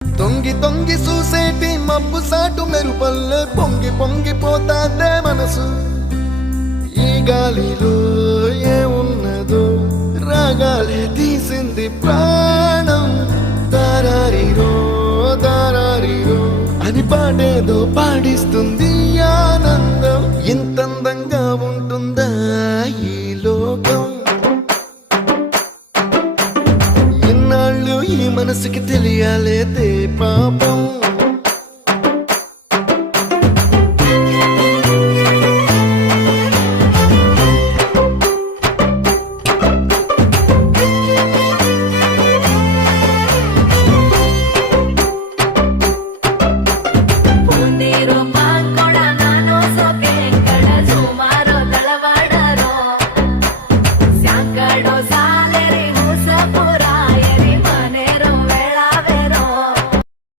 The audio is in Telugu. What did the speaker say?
తొంగి తొంగి చూసేటి మబ్బు సాటు మెరుపల్లె పొంగి పొంగిపోతాదే మనసు. ఈ గాలిలో ఏమున్నదో రాగాలే తీసింది ప్రాణం. దారారిరో దారారిరో అని పాడేదో పాడిస్తుంది ఆనందం. ఇంతందంగా ఉంటుందా ఈ లోకం? ఇన్నాళ్ళు ఈ మనసుకి తెలియాలేదే పాపం.